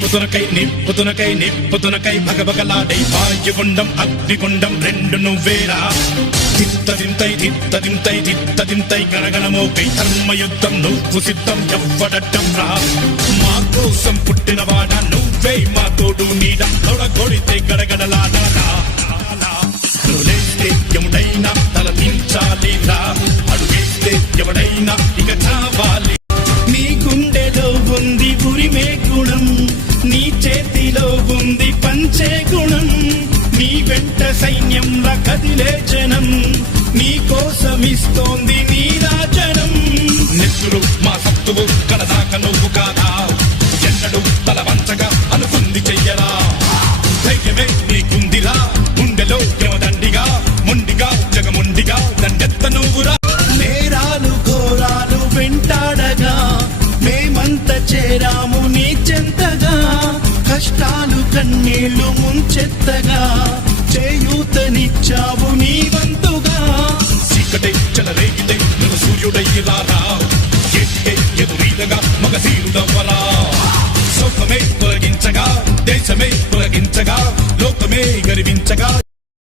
నిప్పుతునకై భగభగలాడై వాయుగుండం అగ్నిగుండం రెండు నువ్వేరా తిత్తదింతై గణగణమోకై ధర్మయుద్ధం నువ్వు సిద్ధం ఎవ్వడట్టం రా మా కోసం పుట్టినవాడా నువ్వే మా తోడు నీడ తొడగొడితే గడగడలాడారా ఎముడైనా తల దించాలి రా అడుగేస్తే ఎవడైనా ఇక చావాలి నీ గుండెలో ఉంది ఉరిమే గుణం నీ చేతిలో ఉంది పంచే గుణం నీ వెంట సైన్యంలా కదిలే జనం నీ కోసమిస్తోంది నీ రాజనం నెత్తురు మా సత్తువు కలదాక నువ్వు కాదా ఎన్నడు తల వంచగా అనుకుంది చెయ్యరా ధైర్యమే నీకుందిరా గుండెలో యమదండిగా మొండిగా జగముండిగా దండెత్త నువ్వురా నేరాలు ఘోరాలు వెంటాడగా మేమంత చేరాము నీ చెంతగా కష్టాలు కన్నీళ్లు ముంచెత్తగా చేయూతనిచ్చావు నీ వంతుగా చీకటే చెలరేగితే నువ్వు సూర్యుడయ్యి రారా ఎట్టే ఎదురీదగా మగధీరుడవ్వరా సౌఖమే తొలగించగా దేశమే తొలగించగా లోకమే గర్వించగా